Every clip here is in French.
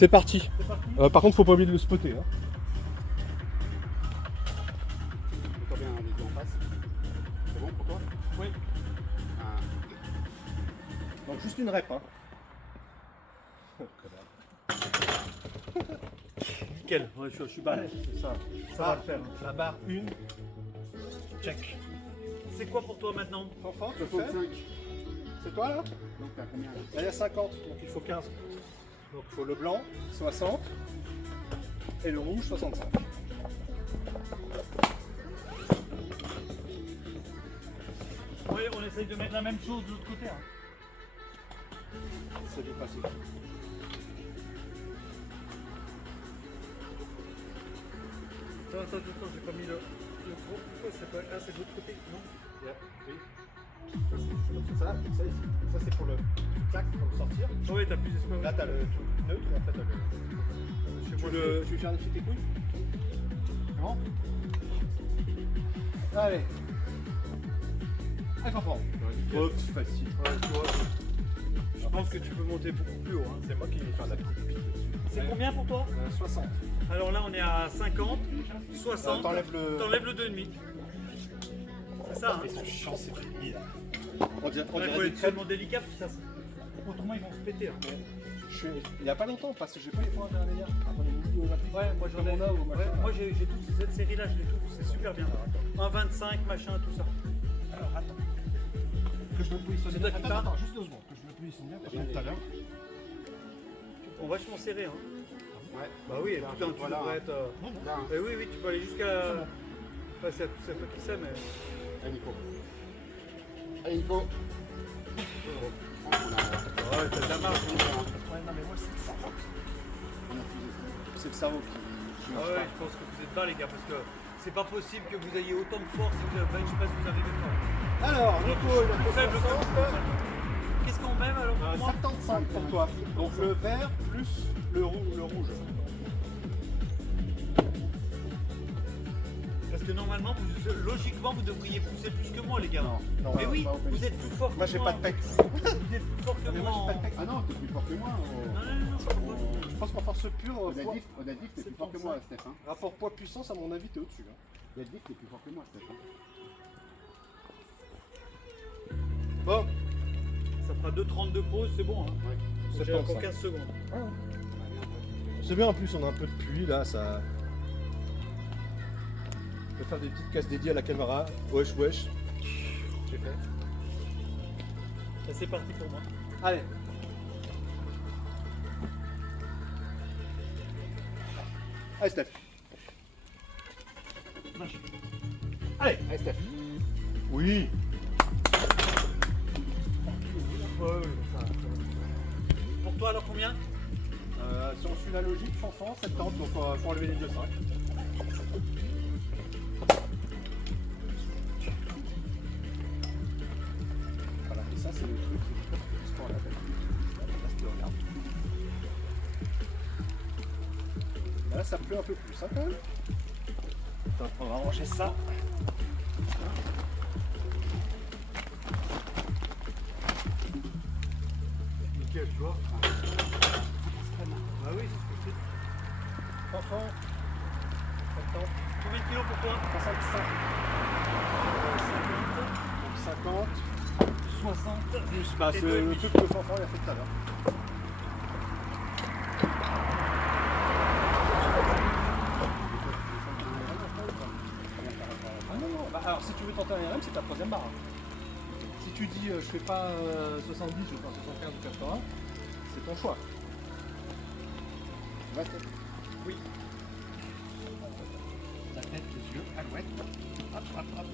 C'est parti. C'est parti. Par contre, faut pas oublier de le spotter. Hein. Pas bien les deux en face. C'est bon pour toi? Oui. Donc juste une rep. Hein. Nickel, ouais, je suis balèze. C'est ça. Ça va le faire. La barre 1. Check. C'est quoi pour toi maintenant? Fanfan, tu le fais? 65. C'est toi là? Donc t'as combien là? Là, il y a 50, donc il faut 15. Donc il faut le blanc, 60. Et le rouge, 65. Oui, on essaye de mettre la même chose de l'autre côté. Hein. C'est dépassé. Attends, j'ai pas mis le gros. Pourquoi c'est pas. Ah, c'est de l'autre côté, non? Yeah, oui. Ça ici. Ça c'est pour le clac, pour le sortir. Oui, t'as plus d'espace. Là t'as le neutre et après t'as le. Tu veux faire défier tes couilles? Non? Allez. Allez, Fanfan. Hop, c'est facile. Ouais, tu vois, je pense que tu peux monter beaucoup plus haut. Hein. C'est moi qui vais faire la petite pique dessus. C'est combien pour toi? 60. Alors là, on est à 50, 60. T'enlèves le. T'enlèves le 2,5. C'est ça, hein? Ils sont chiants ces films là. On dirait Il faut des être crêpes. tellement délicat parce que ça. Autrement, ils vont se péter. Hein. Il n'y a pas longtemps parce que j'ai pas les points intermédiaires. Après les vidéos là. Ouais, moi j'en ai. Comme on a au machin, Ouais, là. moi j'ai tout cette série là, je l'ai tout, c'est super bien. 1,25 machin, tout ça. Alors attends. Que je me positionne C'est bien. toi qui Attends, parles. attends, juste 2 secondes. Que je me positionne bien parce que tout à l'heure. On va vachement serré. Hein. Ouais. Bah oui, Là, putain, tu voilà, devrais hein. être. Là, hein. Oui, tu peux aller jusqu'à. Ouais, c'est toi qui sais, mais. Allez Nico. Allez Nico. On a Ouais, t'as de la marge. Ouais, non, mais moi c'est le cerveau. C'est le cerveau qui Ah marche ouais, pas. je pense que vous êtes bas, les gars, parce que c'est pas possible que vous ayez autant de force et que je sais pas si vous arrivez pas. Alors, Nico, il a Plus fait faible que 60. vous. Qu'est-ce qu'on met alors pour moi 75 pour toi. Donc le vert plus le rouge. Parce que normalement, logiquement, vous devriez pousser plus que moi, les gars. Non, Mais oui, pas au vous êtes plus fort que Moi j'ai pas de pec. Vous êtes plus fort que Mais moi. moi j'ai pas de pec. Ah non, t'es plus fort que moi. Non, je comprends pas. Je pense qu'en force pure, Au deadlift, t'es plus fort que moi, Steph. Hein. rapport poids-puissance, à mon avis, t'es au-dessus. Hein. Deadlift, t'es plus fort que moi, Steph. Hein. Bon, Ça fera 2,30 de pause, c'est bon. Hein. Ouais. J'ai encore 15 secondes. c'est bien en plus, on a un peu de pluie là, ça. On peut faire des petites casses dédiées à la caméra. Wesh, wesh. J'ai fait. Ça, c'est parti pour moi. Allez. Allez, Steph. Allez. Allez Steph. Oui. Ouais, ça. Pour toi, alors combien? Si on suit la logique, Fanfan, 70, donc faut enlever les 2,5. Voilà, et ça c'est le truc, c'est ce qu'on appelle. Là, tu regardes. Là, ça pleut un peu plus, hein, quand même. Attends, on va ranger ça. Nickel, tu vois. Ah oui, c'est ce que je dis. Fanfan, 70, Combien de kilos pour toi? 65. 50, 60. plus, bah, Et c'est deux et le demi. truc que Fanfan il a fait tout à l'heure. Ah non, non, bah, alors si tu veux tenter un RM, c'est ta troisième barre. Si tu dis je fais pas 70, je vais faire 75 ou 80, c'est ton choix. Va Steph. Oui. La tête, les yeux, alouette. Hop, hop, hop.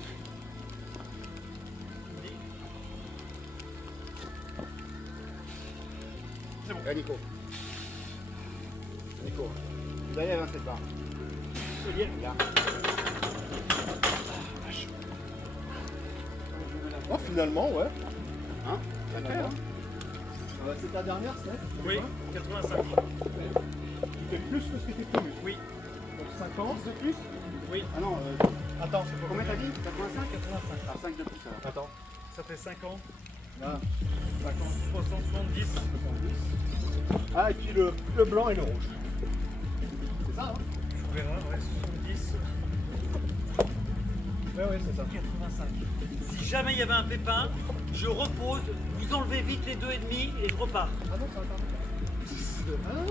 C'est bon. Allez Nico. Nico. Tu la lèves hein, cette barre. Là. Oh, finalement, ouais. Hein? Ça te fait hein? C'est ta dernière, Steph? Oui, 85. Tu fais plus que ce qui était prévu. Oui, Donc 50 de plus. oui. Ah non, Attends, c'est pas combien t'as dit? 85? 85. Ah, 5 de plus alors. Attends. Ça fait 50, Là, 50, 60, 70. 70. Ah, et puis le blanc et le rouge. C'est ça, hein? On verra, ouais, 70, Ouais, c'est ça. 85. Si jamais il y avait un pépin, je repose, vous enlevez vite les 2,5 et je repars. Ah non, ça va pas. Ah non,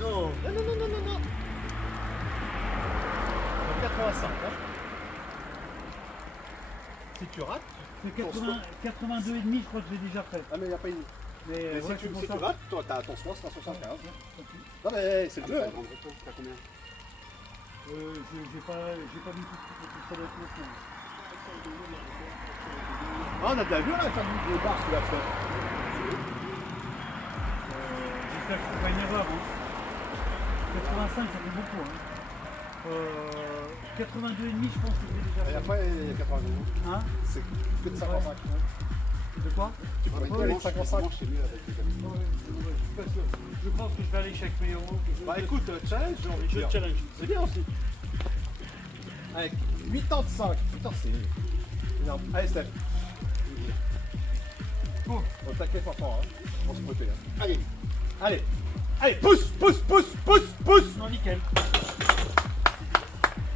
Non. non. 85, hein. Si tu rates, C'est 82,5, je crois que j'ai déjà fait. Ah, mais il n'y a pas une. mais Mais ouais, si tu c'est pour ça. rates, toi, t'as ton score, c'est un 75. Ok. Non, mais c'est le bleu. T'as combien? J'ai pas du tout ça doit être maintenant. Ah, on a de la vue là, faire des barres sous la fenêtre. J'espère que c'est pas une erreur. Hein. 85, ça fait beaucoup. Hein. 82,5, je pense que j'ai déjà Et fait. après, il y a 82. Hein? C'est que de 55. De quoi? Tu peux Ouais, aller 55. c'est mieux avec les amis. Ouais, je suis pas sûr. Je pense que je vais aller chaque meilleur mot. Bah écoute, challenge, j'ai envie de Je dire. challenge. C'est bien aussi. Avec 85. Putain, c'est énorme. Allez, Steph. On taquet fort fort, hein. On se protège. Allez. Allez, pousse. Non, nickel.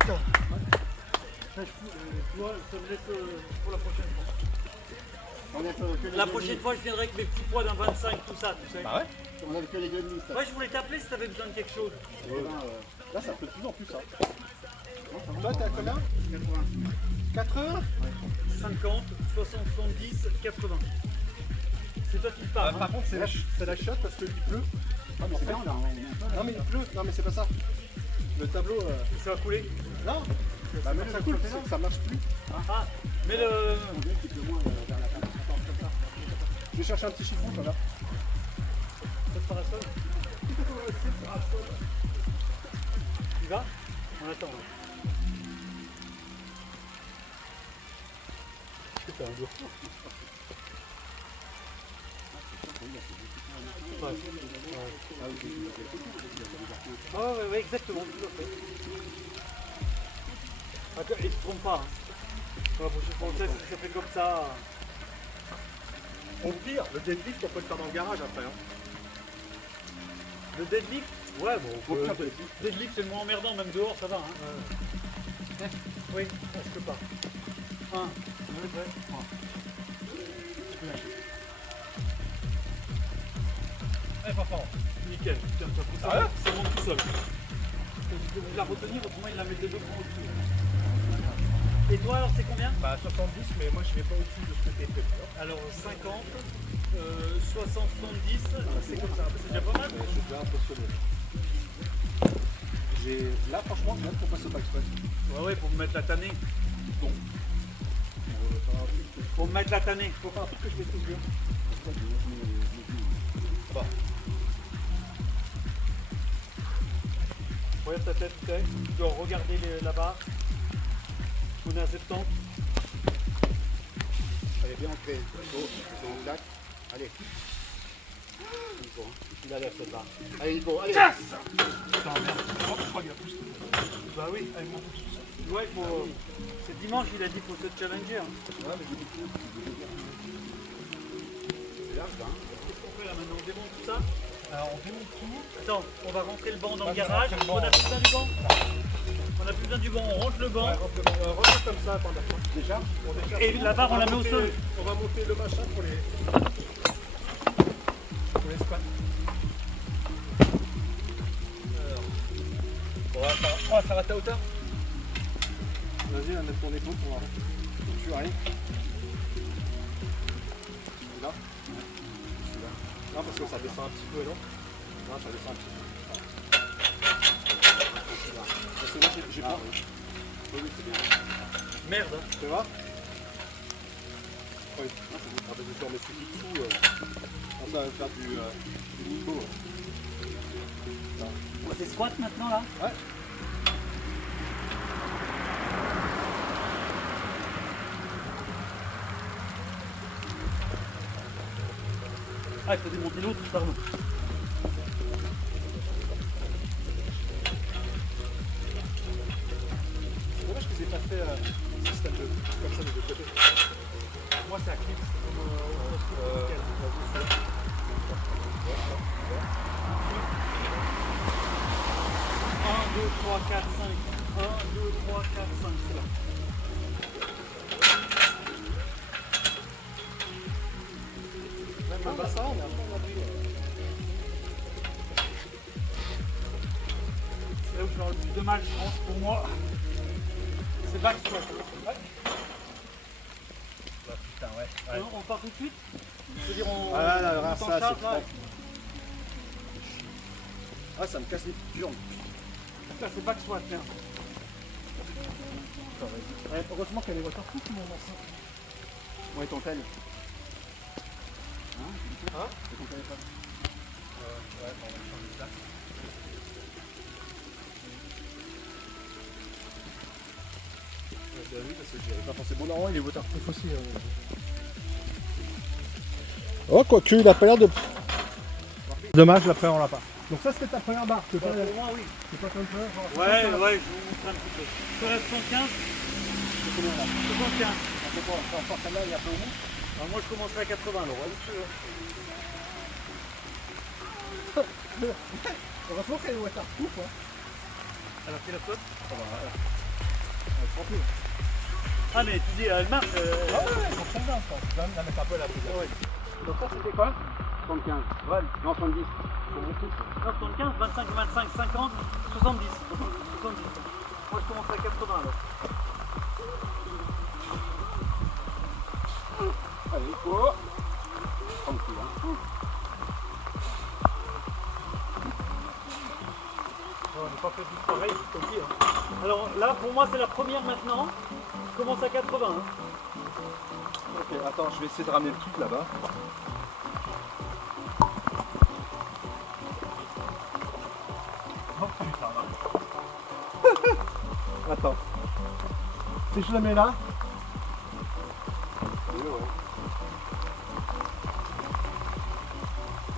Ça, tu vois, ça me laisse pour la prochaine fois. On a que les La deux prochaine demi. fois, je viendrai avec mes petits poids d'un 25, tout ça, tu sais. Bah ouais. On avait que les 2,5. ça. Ouais, je voulais t'appeler si t'avais besoin de quelque chose. Eh ben, Là, ça peut de plus en plus, hein. Toi, t'es à combien 80. 80. 50, 60, 70, 80. C'est toi qui me parles. Par contre, c'est la shot parce qu'il pleut. Ah, mais c'est bien, là. Non, mais il pleut. Non, mais c'est pas ça. Le tableau. Ça va couler. Non. Bah, mais ça coule, c'est que ça marche plus. Ah, mais le. On dirait qu'il pleut moins vers la fin. Comme ça. Je vais chercher un petit chiffon, toi là. C'est parasol. Tu vas? On attend. Putain, un lourd. Ouais, exactement. Attends, et tu te trompes pas. Hein. La prochaine fois, on sait si ça fait comme ça. Au pire, le deadlift, on peut le faire dans le garage après. Hein. Le deadlift? Ouais, bon. Au pire, deadlift. Deadlift, c'est le moins emmerdant, même dehors, ça va. Hein. Oui, ça, je peux pas. 1, 2, 3. Eh, pas fort. Nickel. Tiens, ça, Ah ouais ça monte tout seul. Je vais la retenir, autrement il la mettait deux points au-dessus. Et toi, alors, c'est combien? Bah 70, mais moi je vais pas au-dessus de ce que t'es fait. Alors 50, 60, 70, c'est comme ça. C'est déjà pas mal. Je suis déjà impressionné. Là, franchement, je viens de passer au pas exprès. Ouais, pour me mettre la tannée. Pour me mettre la tannée. Faut faire un truc que je maîtrise bien. Regarde ta tête, tu sais. Tu dois regarder la barre. On est à 70. Elle est bien ancrée. Ils sont en claque. Allez. Nico, hein. Il a l'air cette barre. Allez, Nico, allez. Putain, merde. Je crois qu'il a poussé. Bah oui, Avec mon pouce. ouais, il faut. C'est dimanche, il a dit qu'il faut se challenger. Hein. Ouais, mais j'ai dit que c'est large, là. Qu'est-ce qu'on fait là maintenant? On démonte tout ça? Alors on démonte tout. Attends, on va rentrer le banc dans le Ouais, garage. rentrer le banc. On a plus besoin du banc. On a plus besoin du banc, on rentre le banc. Regarde comme ça, attends, déjà. On décharge Et tout. la barre, on la met au monter- sol. On va monter le machin pour les squats. Alors, on va faire à ta hauteur. Vas-y, on va mettre ton épaule pour voir. Tu arrives. Là. Non, parce que ça descend un petit peu, non? Non, ça descend un petit peu. Parce que là, j'ai pas. Oui, c'est bien. Merde. Hein. Tu vois? Oui. Ah, c'est bon. Ah, bah, je vais faire mes petits dessous. Ça va faire du niveau. On fait squat maintenant là. Ouais. Ah, il faut démonter l'autre, pardon. C'est dommage qu'ils aient pas fait un système de comme ça de deux côtés. Moi, c'est à clip. C'est comme 2, 3, 4, 5. 1, 2, 3, 4, 5. C'est là. Même pas ça, mais après on a vu. C'est là où je vais avoir le plus de mal, je pense, pour moi. C'est back squat. Ouais. Putain, ouais. On part tout de suite. Je veux dire, on. Ah là, on là, s'en ça, charge, c'est là. trop. Ah, ça me casse les jambes. Là, c'est back squat, tiens. Ouais, heureusement qu'il y a les waterproof qui m'ont lancé. Où est ton tel? Hein? C'est ton téléphone. Ouais, on va changer de place. Bah oui, parce que j'y avais pas pensé. Bon, normalement, il est waterproof aussi. Oh, quoique, il a pas l'air de. Dommage, après on l'a pas. Donc, ça c'était ta première barre. C'est pas, Pour moi, oui. c'est pas comme ça. Genre, Ouais, je vais vous montrer un petit peu. Sur la 75, C'est combien là? 75. Encore celle-là, il y a pas au moins. Alors moi, je commencerai à 80 alors. Heureusement qu'il y a les waterproof. Hein. Alors, c'est la faute. Tranquille. Ah, mais tu dis, elle marche. Ah ouais, ils sont très bien, ça. Je vais la mettre un peu là. Ouais. Donc, ça c'était quoi? 75. Ouais. Non, 70. Non, 75, 25, 25, 50, 70. 70. Moi, je commencerai à 80 alors. Allez, il faut. Tranquille, hein. On n'a pas fait tout pareil, c'est ok. Hein. Alors là, pour moi, c'est la première maintenant. Je commence à 80. Hein. Ok, attends, je vais essayer de ramener le truc là-bas. Oh putain, là. Attends. Si je le mets là, Oui, ouais.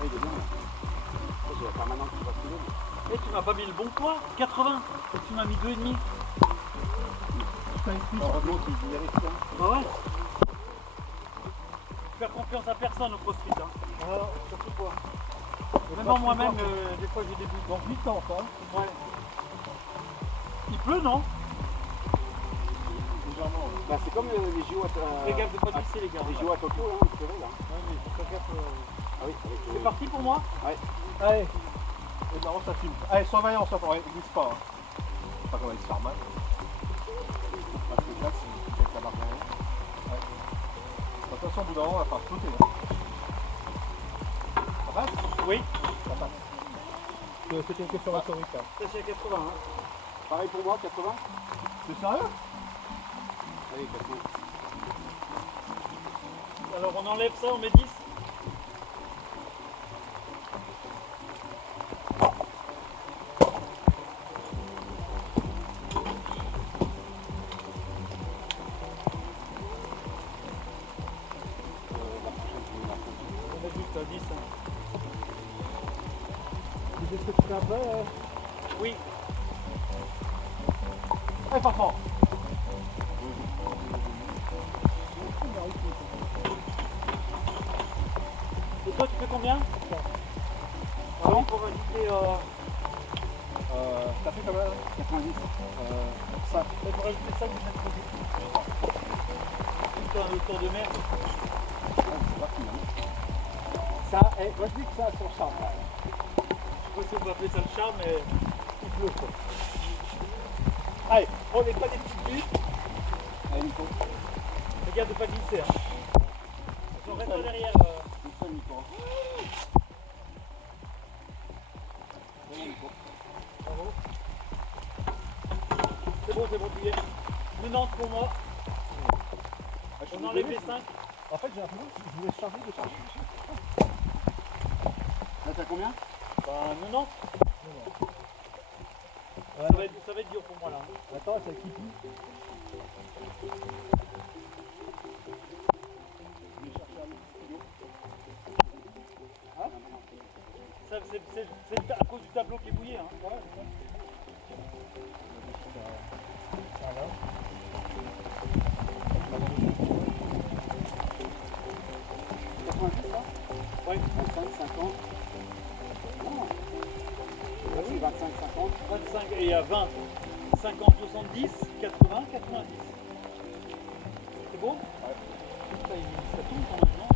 Ouais, il est bien là. Je vais faire maintenant que tu vas filer. Et tu m'as pas mis le bon poids, 80. Et tu m'as mis 2,5. Heureusement qu'il vérifie. Hein. Bah ouais. Faire confiance à personne au crossfit. Hein. alors, surtout quoi. Même moi-même, des fois j'ai des buts. Donc 8 ans, quoi. Ouais. Il pleut, non? Légèrement, ouais. Bah, c'est comme les JO à Fais gaffe de pas glisser, les gars. les JO à Tokyo, hein, vous savez, là. Ouais, mais faut faire gaffe. Ah oui, avec C'est parti pour moi? Allez. Et non, ça filme. Allez, surveillant, ça pour glisse pas. Hein. Je sais pas comment il se fait mal. Parce que là, c'est avec la barre derrière. Ouais. Attention, au bout d'un moment, on va faire flotter. Là. Ça passe? Oui. Ça passe. C'était une question rhétorique là. Ça, c'est à 80. Hein. Pareil pour moi, 80. C'est sérieux? Allez, 80. Alors on enlève ça, on met 10. On met juste à 10. Hein. Qu'est-ce que tu fais après Oui. Allez, pas fort. Et toi, tu fais combien? Pardon? Pour rajouter. T'as fait combien? 90. Ça. Pour rajouter ça, vous êtes trop vite. Putain, le tour de merde. C'est parti, hein. Ça, moi je dis que ça a son charme là. Je sais pas si on peut appeler ça le charme, mais Il pleut quoi. Allez, on n'est pas des petites buts. Allez, Nico. regarde de pas glisser. Hein. On reste derrière. Une seule, Nico. Bon, Nico. Bravo. C'est bon, tu y es. 90 pour moi. Ah, je suis On enlève désolé. les 5. En fait, j'ai l'impression que je voulais charger de charger. Là, t'as combien? Bah, 90. Ouais, Ça va être dur pour moi là. attends, c'est qui pousse. Je vais chercher un autre stylo. C'est à cause du tableau qui est mouillé. Hein. Ouais, c'est ça. Ça va. 90 là? Ouais. 25, 50. Non. Bah oui, dit 25, 50. 25 et il y a 20, 50, 70, 80, 90. C'est bon? Ouais. Putain, ça tombe quand même, non?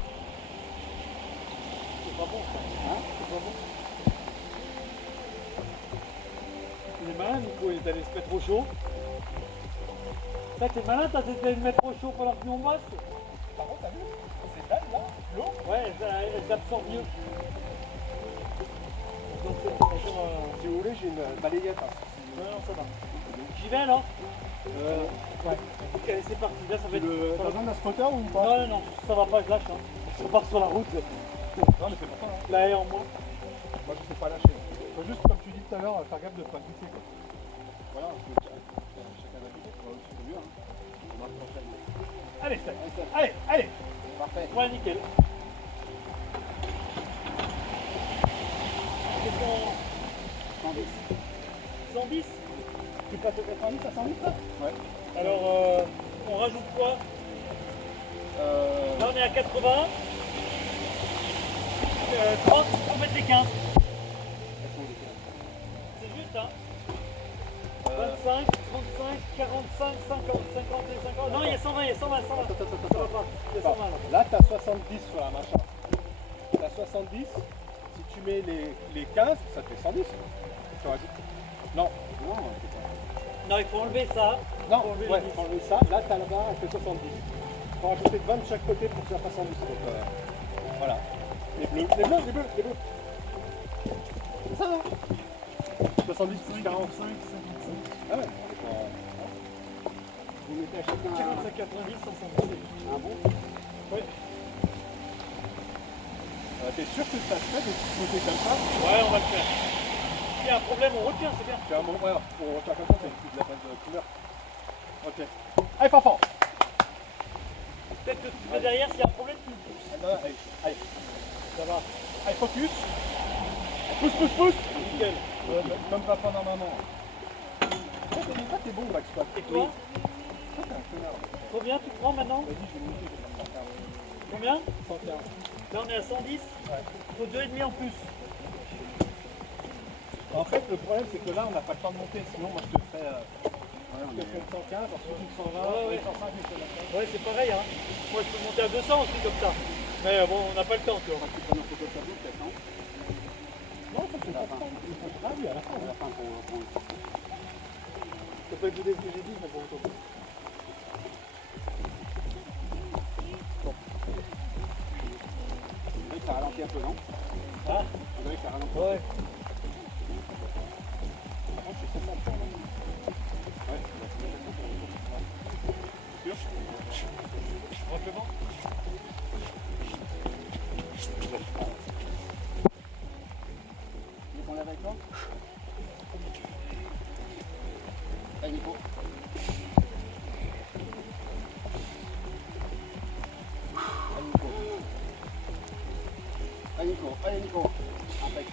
C'est pas bon ça. Hein? C'est pas bon. Il est malin, Nico, il est allé se mettre au chaud. Ça, t'es malin, t'as essayé de le mettre au chaud pendant que nous on bosse. Par contre, t'as vu? C'est belle là, l'eau. Ouais, elle absorbe mieux. Donc, Si vous voulez, j'ai une balayette. Hein. non, ça va. J'y vais alors? Ouais. Ok, allez, c'est parti. Là, ça va être. T'as besoin d'un spotter ou pas? Non, non, ça va pas, je lâche. Hein. On part sur la route. Non, mais c'est pour ça. Hein. Là, et en moins. Moi, je sais pas lâcher. Faut juste, comme tu dis tout à l'heure, faire gaffe de pas glisser. Quoi. Voilà, parce que chacun a vie, on va aussi mieux. Hein. On marche prochaine. Allez, Steph. Allez, allez. Parfait. Ouais, nickel. Qu'est-ce qu'on. 110. 110? Tu passes de 90 à 110 là? Ouais. Alors, on rajoute quoi? Là, on est à 80. 30, on met les 15. C'est juste, hein? 25, 35, 45, 50, 50 et 50. Non, il y a 120, il y a 120, 120. Attends. Ça va pas. Il y a 120 là. Là, t'as 70 sur la machin. T'as 70. Si tu mets les 15, ça te fait 110. Tu rajoutes. Non. Non, c'est pas. Non, il faut enlever ça. Non, Faut enlever ouais, les 10. enlever ça. Là, t'as la barre, elle fait 70. Faut rajouter 20 de chaque côté pour que ça fasse 110. Donc, voilà. Les bleus. C'est ça, hein 70 plus 45, 55. Ah ouais, on est pas... Vous mettez à chacun 45, 90, 150. un bon. Ouais. T'es sûr que ça se fait de côté comme ça? Ouais, on va le faire. S'il y a un problème, on retient, c'est bien. Tu as un bon ouais, pour refaire comme ça, c'est plus de la base de couleur. Ok. Allez, Fanfan. Peut-être que tu mets derrière, s'il y a un problème, tu le pousses. Allez, allez. Ça va. Allez, focus. Pousse. Nickel. Comme papa dans maman. T'es bon, Max. Et toi, Toi, t'es un connard. combien tu prends maintenant? Vas-y, je vais monter, je vais faire 115. Combien? 115. Là, on est à 110. Il faut 2,5 en plus. En fait, le problème, c'est que là, on n'a pas le temps de monter. Sinon, moi, je te ferais une 115, ensuite une 120, Ouais. une 105, une 125. Ouais, c'est pareil. Hein. Moi, je peux monter à 200 aussi comme ça. Mais bon, on n'a pas le temps, tu vois. Tu prends une photo de tableau, peut-être, non? Non, ça, c'est À la pas fin. ça. Ah oui, à la fin. À la fin, pour C'est pas écouter ce que j'ai dit, mais bon, autant. on dirait que ça ralentit un peu, non? Ah, On dirait que ça ralentit. ouais. Par contre, c'est 60 points, là. Ouais. Sûr Franchement. Tu veux qu'on lève avec toi? Allez, Nico. Allez, Nico. Impec.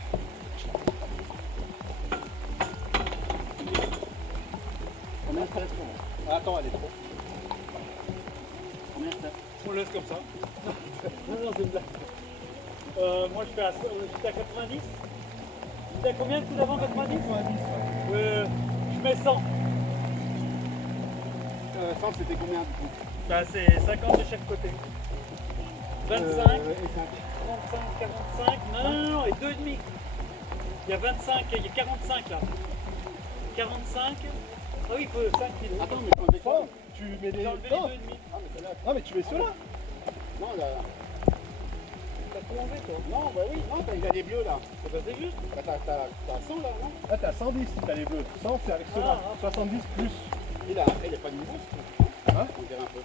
Combien de steps? Ah, attends, elle est trop. Combien de steps? On laisse comme ça. Non, c'est une blague. Moi, j'étais à 90. J'étais à combien de coups d'avant 90? 90, Je mets 100. 100, c'était combien du coup? Bah, c'est 50 de chaque côté. 25, et 5. 35, 45. Non, et 2,5. Il y a 25, il y a 45 là. 45. Ah oui, il faut 5 kilos. Attends, mais quand Quoi? Tu mets les... J'ai enlevé les Non. 2,5. Ah, mais celle-là. Non, mais tu mets ceux-là. Non, là. T'as tout enlevé toi? Non, bah oui, non, il y a des bleus là. Eh ben, c'est juste. Bah, t'as 100 là, non? Là, t'as 110 si t'as les bleus. 100, c'est avec ceux-là. Ah, 70 plus. Et là, après, il n'y a pas de niveau, ce truc. Hein? On dirait un peu.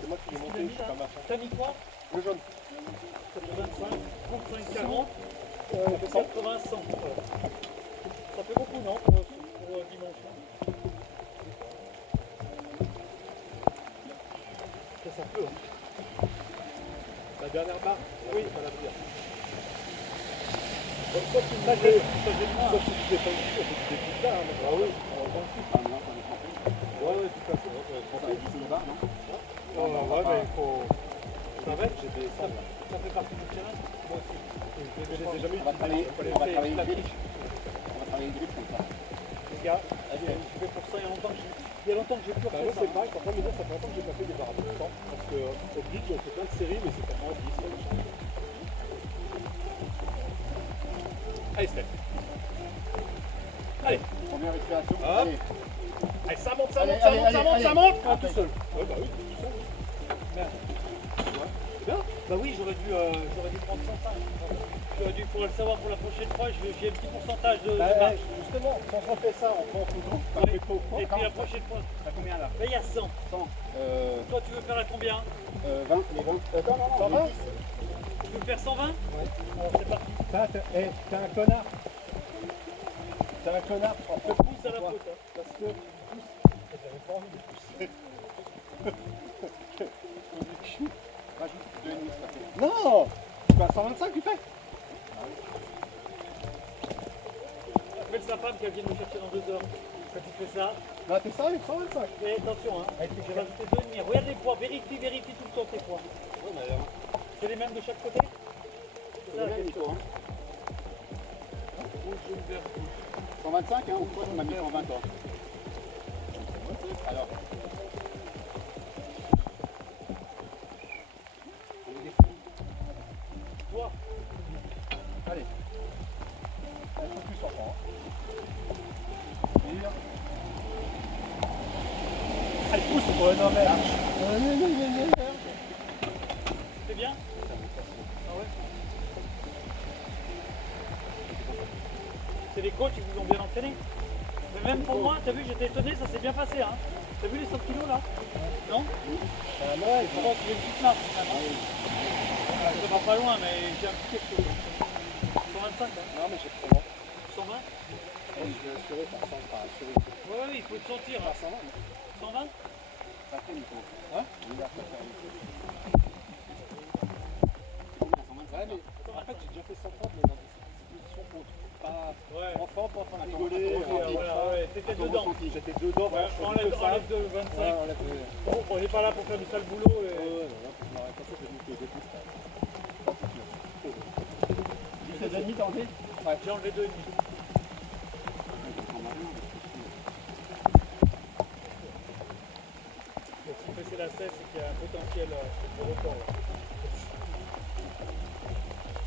C'est moi qui l'ai monté, je suis pas machin. T'as mis quoi? Le jaune. 25, 35, 40, On fait 100. 80, 100. Voilà. Ça fait beaucoup, non, pour dimanche hein. Ça peut. Hein. La dernière barre. Oui. Pas la pire. Sauf si ça j'ai moins. Sauf si tu t'es pas dit, on fait des petites barres. Ah oui, on va Ah non, on est trompé. Ouais, de toute façon. On fait 10 000 barres, non? Ouais, mais il faut. Ça va, J'ai des 100 là. ça fait partie du challenge. Moi aussi. J'ai déjà mis. On va travailler On va vite. travailler la vite. triche. On va travailler le grip comme ça. Les gars, je fais pour ça il y a longtemps que j'ai plus Bah, refait moi, ça. c'est pareil, quand on me dit, ça fait longtemps que j'ai pas fait des barres de temps. Parce que au beach, on fait plein de séries, mais c'est tellement en 10. Allez, Steph. Allez, Première respiration. Hop. Allez. allez, ça monte, ça Allez, monte, ça allez, monte, ça allez, monte, allez. ça monte. Ah, tout seul. Ouais, bah oui, tout seul. Merde. C'est bien. Bah oui, j'aurais dû prendre 105. J'aurais dû, pour le savoir pour la prochaine fois, j'ai un petit pourcentage de marge. Justement, quand on fait ça, on prend en photo. Bah, Ouais. mais faut- Et puis la prochaine fois, T'as combien là? là il y a 100. 100. Toi tu veux faire à combien? 20. Les 20. Attends, non, non. 120. les 10. Tu veux faire 120? Ouais. Alors c'est parti. T'es un connard. T'es un connard. En On fait, pousse à la faute. Hein. parce que j'avais pas envie de pousser. Rajoute 2,5 s'il te plaît. Non, tu vas à 125, tu fais. Appelle sa femme qu'elle vienne me chercher dans 2 heures. Quand tu fais ça, Là, t'es sérieux, 125. fais attention, hein. J'ai rajouté 2,5. Regarde les poids, vérifie tout le temps tes poids. Ouais, mais C'est les mêmes de chaque côté? C'est ça la bien, question. Nico. Hein. Rouge, jaune, vert, rouge. 125, hein, ou toi, tu m'as mis 120 toi. Alors. Toi, Allez. Allez, focus sur toi. Tire. Allez, pousse. Ouais, non, mais. c'est bien? Ah ouais? C'est les coachs qui vous ont bien entraîné. Mais même pour moi, t'as vu, j'étais étonné, ça s'est bien passé. Hein. T'as vu les 100 kilos là? Non? Ouais, Je pense qu'il y a une petite marque. Ça va pas loin, mais j'ai un petit quelque chose. 125 hein? non, mais j'ai trop loin. 120? Je vais assurer par 100, pas assurer. Ouais, oui, il faut te sentir. Par Hein. 120. 120? Ça fait, Nico. Hein? Il va faire faire Nico. Ouais, mais en fait, j'ai déjà fait 130, mais dans des situations pour pas Ouais. enfant, pas en train de Attends, rigoler. attends, Voilà, ouais, t'étais Attends, dedans. ressenti. J'étais dedans, Ouais, voilà, je suis enlève, que ça. enlève de 25. Ouais, enlève de... Bon, on n'est pas là pour faire du sale boulot. Ouais, Et... ouais, non, parce que je m'aurais pas fait, j'ai mis que 2 pouces. C'est déjà mis, t'as enlevé? Ouais, j'ai enlevé 2,5. Donc si fait c'est la 16, c'est qu'il y a un potentiel de record. Là.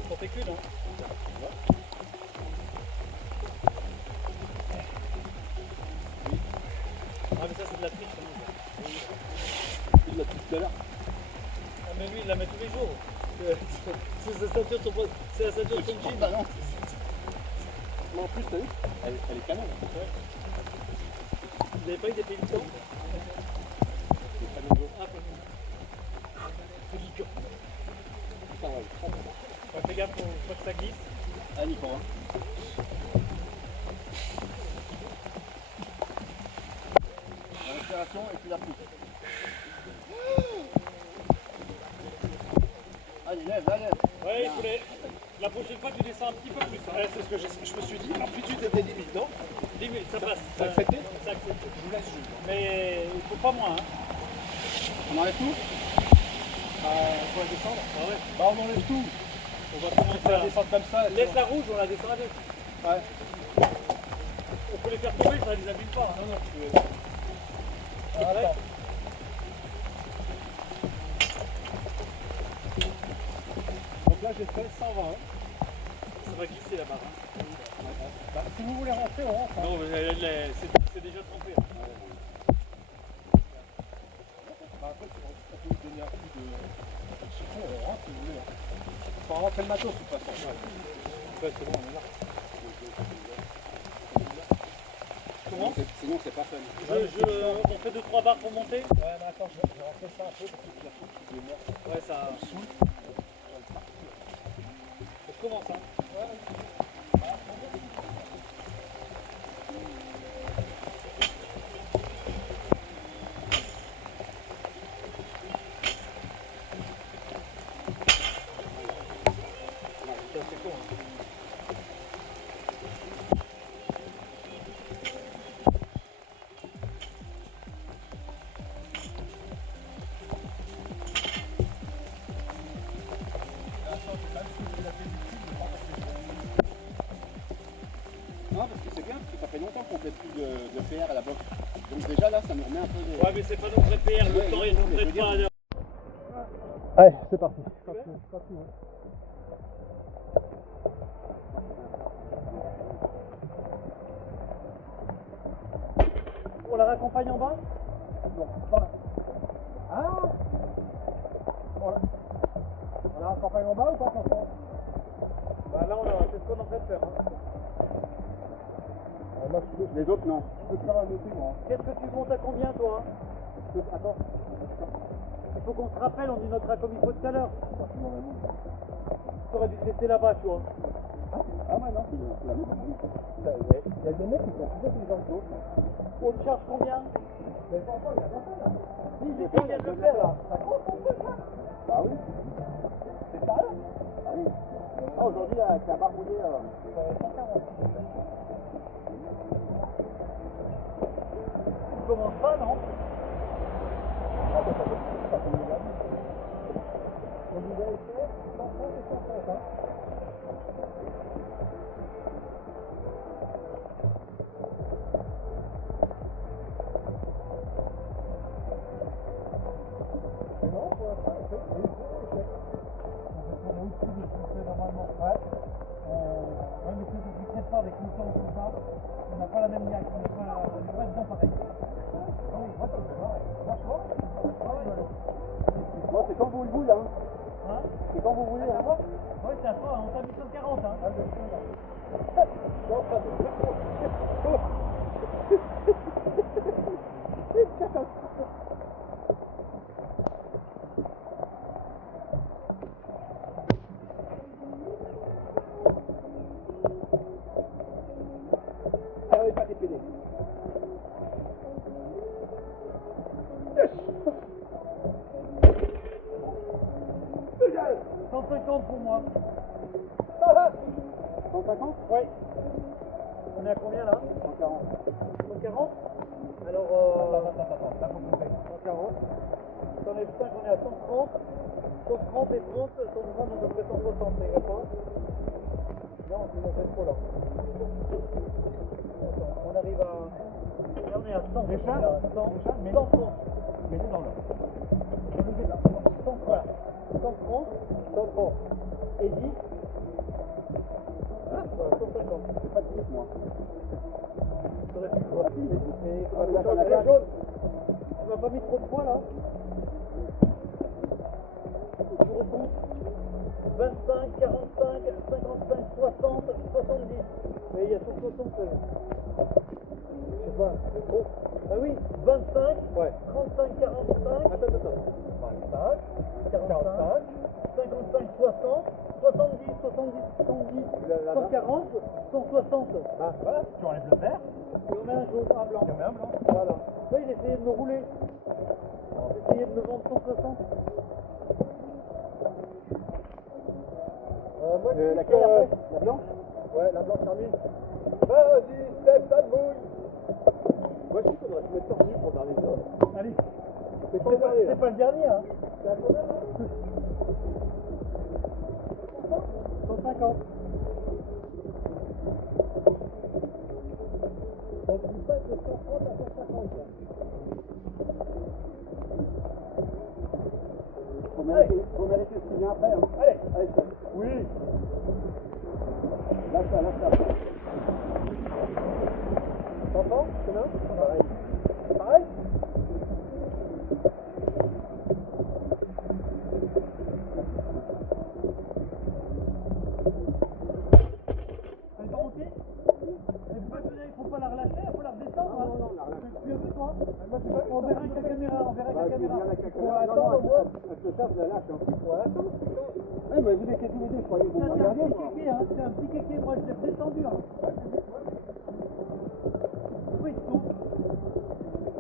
Pour tes culs, non? Ah mais ça c'est de la triche. Hein. Il l'a tout tout à l'heure. Ah mais lui il la met tous les jours. C'est sa ceinture de son, c'est la ceinture de son jean. Bah non. Mais en plus, t'as vu, elle est canon. Vous n'avez pas eu des pélicans? C'est pas nouveau. Ah pas pélicans. Putain, ouais, trop bon. Ouais, fais gaffe pour pas que ça glisse. Ah, Nico. Hein. La respiration et puis la pousse. Allez, lève, lève. Ouais, il faut les... La prochaine fois tu descends un petit peu plus. Hein. Ouais, c'est ce que je me suis dit. L'amplitude était limite, non? 10 000, ça passe. T'as accepté? Ça accepte. Je vous laisse juger. Mais il faut pas moins. Hein. On enlève tout? Bah, faut la descendre. Ah ouais. Bah, on enlève tout. On va commencer La à... descendre comme ça. Laisse la rouge, on la descend à deux. Ouais. On peut les faire tomber, ça les abîme pas. Hein. Non, non, tu veux. Ah, attends. Donc là, j'ai fait 120. Ça va glisser la barre. Hein. Bah, si vous voulez rentrer, on rentre. Hein. Non, mais c'est déjà trempé. Hein. Bah, après, on peut vous donner un coup de chiffon, on rentre si vous voulez. Faut rentrer le matos de toute façon. Ouais, c'est bon, on est là. Comment? Sinon, c'est pas fun. On fait 2-3 barres pour monter? Ouais, mais attends, je vais rentrer ça un peu parce que la soupe qui est morte. Ouais, ça... Saoule. Je commence. Hein. Ça, c'est con. Hein. Non, parce que c'est bien, parce que ça fait longtemps qu'on fait plus de PR à la boxe. Donc déjà là, ça nous remet un peu de... Ouais, mais c'est pas nos vrais PR, le Ouais, temps non, est non, mais je veux peut-être pas. dire- Allez, c'est parti. On la raccompagne en bas? Non, pas là. Ah voilà. On a un campagne en bas ou pas encore? Bah là, c'est ce qu'on est en train de faire. Hein. Moi, Les autres, non. je peux faire un essai, moi. Qu'est-ce que tu montes à combien, toi? Attends. Il faut qu'on se rappelle, on dit notre comme il faut tout à l'heure. Tu aurais dû te laisser là-bas, tu vois. Ah ouais, non, c'est la même. Il y a des mecs qui sont plus intelligents que d'autres. On te charge combien? Mais franchement, il y a pas ça, là. Si, j'ai fait de le faire, là. Ça compte ton truc, là? Ah oui. C'est sérieux? Ah oui. Ah, aujourd'hui, là, c'est à barbouiller. 140. Tu commences pas, non? On nous avait fait 130 et 130, hein. Non, pour l'instant, on fait des échecs. On est au-dessus de ce qu'on fait normalement. Ouais. Ouais, mais c'est du très fort avec le temps, tout ça. On n'a pas la même direction, on est pas dedans pareil. Ah oui, moi, ça me fait marrer. Franchement, Moi, c'est quand vous le voulez, hein. Hein? C'est quand vous voulez, hein. Ouais, c'est à toi, on t'a mis 140, hein. Ah oui, pas des PD. 150 pour moi. 150? Oui. On est à combien là? 140. 140? Alors, Là, faut compter. 140. T'en es 5, on est à 130. 130 et 30, 130, on devrait 160, c'est d'accord? Non, sinon c'est trop là. On arrive à. Là, on est à 100. Déjà, on est à 100, déjà, mais- 130. Mettez dans l'ordre. 130. 130. 130. Et 10. 150. J'ai pas de 10, moi. T'aurais pu quoi? Ah, là, Attends, la la carte. jaune. Tu m'as pas mis trop de poids là? Tu recomptes 25, 45, 55, 60, 70. Mais il y a 160. Je sais pas, c'est trop. Ah oui, 25, Ouais. 35, 45, Attends. 25, 45, 55, 60, 70, 70, 70, La- 140, 160. bah voilà, tu enlèves le vert, Et on met un jaune, un blanc. tu en mets un blanc. Voilà. Oui, il essayait de me rouler. Il essayait de me vendre 160. Moi, Laquelle après? La blanche? Ouais, la blanche termine. Vas-y, Steph, ça bouge. Moi, je dis qu'il faudrait se mettre tordu pour le dernier jour. Allez. C'est pas le dernier, là. C'est pas le dernier, hein. C'est à combien, là 150. Donc, tu passes de 130 à 150, là. Faut mériter ce qui vient après, hein. Allez. Allez, Steph. Oui. Lâche ça. T'entends, Chenin? Pareil. Pareil? Elle est pas montée? Il faut pas la relâcher, il faut la redescendre. Non, non, la relâche. Tu as vu, toi? On verra avec la caméra, on verra avec la caméra. Faut attendre, moi. Elle se charge, la lâche, hein. Ouais, attends. Ouais, mais vous étiez tous les deux, je croyais que vous Ça, me c'est un regardiez, petit moi. kéké, hein. C'est un petit kéké, moi je l'ai redescendu. Hein. Oui, tout.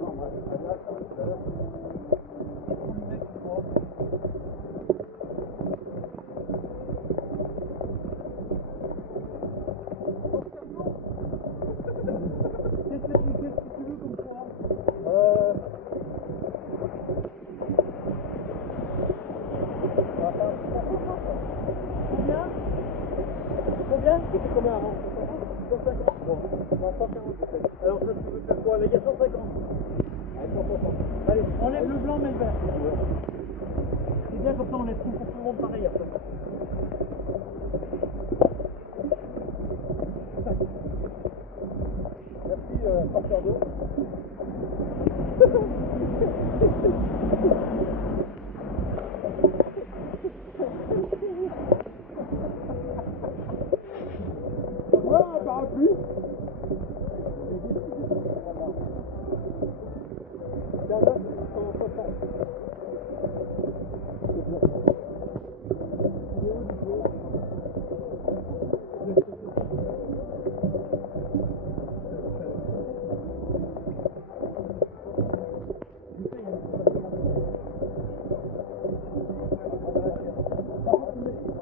Non, moi, c'est la lâche, c'est la lâche. Qu'est-ce que tu veux comme poids? Combien? Combien? J'ai fait combien avant? 150. Non, 140 peut-être. Alors ça, tu veux faire quoi? Là, il y a 150. Allez, enlève le blanc, mais le vert. C'est bien, comme ça on laisse tout pour tout le monde pareil après. Merci, porteur d'eau. Un parapluie.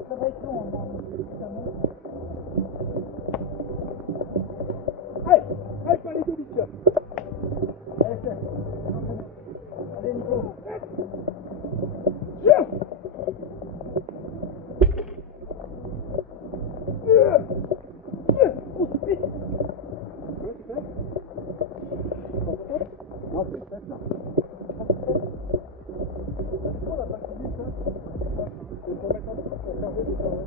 Ça va être long, Allez, allez, pas les deux biches. allez, fais. Allez, Nico. Tiens. Oh, c'est vite. Comment tu fais? Non, c'est sec là. On a pas fini ça. C'est pour mettre en dessous, pour charger des temps.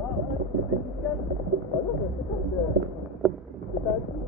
Ah, ouais, c'est délicat. Ah non, mais c'est ça, c'est pas assis.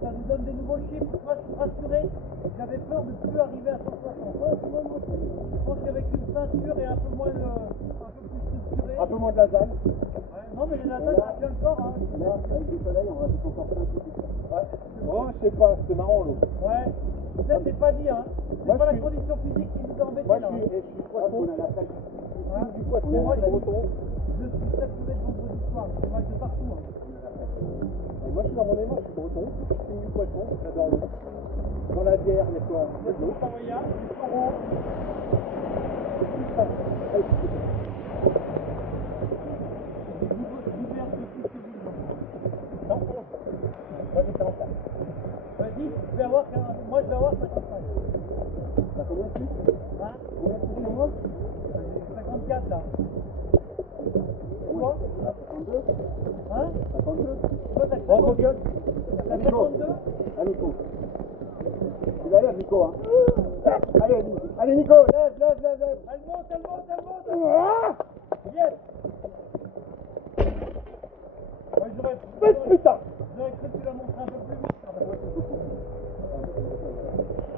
Ça nous donne des nouveaux beau chiffre pour se rassurer. J'avais peur de ne plus arriver à 160. Je pense qu'avec une ceinture et un peu moins un peu plus structuré. Un peu moins de lasagne. Ouais, non mais les lasagnes, ça tient le corps. Hein. Là, avec du soleil, on va tout encore faire un peu plus. Ouais. Oh, je sais pas, c'était marrant l'eau. Ouais. Ça c'est pas dit, hein. C'est Moi, pas je la suis- condition physique qui nous a embêtés Moi, là. je suis poisson. On a la salle. Hein. Du poisson, Mais moi, du breton. je suis saturé de vendredi soir. J'ai mal de partout. Hein. Et moi, je suis dans mon aimant, je suis breton. Je fume du poisson, j'adore l'eau. Dans la bière, il y a quoi? Il y a du savoyard, du taureau. Moi, j'ai 44. Vas-y, je vais avoir 40. Moi je vais avoir 55. T'as combien de plus? Hein? Combien de plus chez moi? J'ai 54 là. Toi? 52? Hein? 52? Toi t'as Oh, mon 52? gueule. T'as 52? Ah, Nico. Tu vas lève, Nico, hein. Allez, allez, Nico, lève, lève, lève, lève. Elle monte, elle monte, elle monte, elle monte. Yes! Ouais, Putain. j'aurais cru que tu la montres un peu plus vite. Ah, bah, ouais.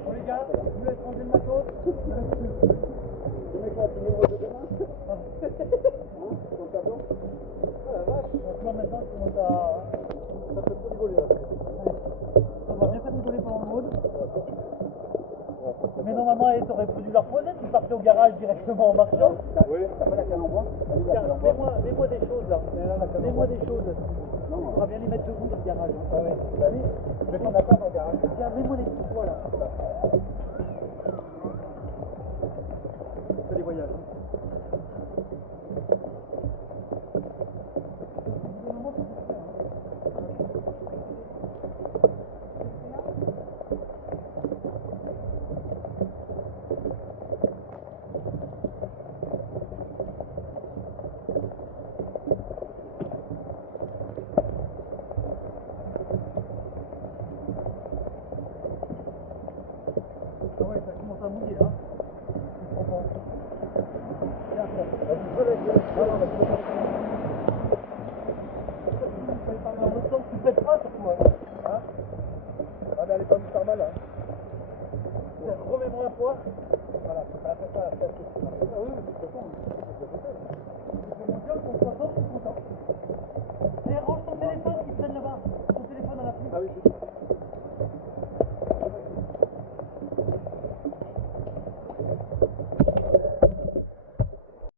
Bon les gars, je vous laisse ranger le matos. Tu mets quoi? Tu mets le mot de demain? Hein? Ton tableau? Ah la vache. Maintenant, je commence à... Ça fait trop rigoler là. On va bien faire rigoler pendant le mode. Mais normalement, t'aurais dû la reposer, tu partais au garage directement en marchant. Oui. T'as pas la canne en bois? Allez, la canne en bois. Mets-moi des choses là. Mets-moi des choses. Non, On va bien les mettre debout dans le garage. Hein. Ah oui. Bah oui. Je vais prendre la part dans le garage. Tiens, mets-moi les petits pois là. C'est des voyages. Hein. Ah ouais, ça commence à mouiller là. Je comprends. Tiens, dans l'autre sens, tu pètes pas surtout. Hein. Hein? Ah mais elle est pas super mal hein. Tiens, remets-moi un poids. Voilà, faut faire attention à la tête. Ah oui, de toute façon. C'est mon job, pour 60, je suis content. Et range ton téléphone qui traîne là-bas. Ton téléphone à la pluie. Ah oui, je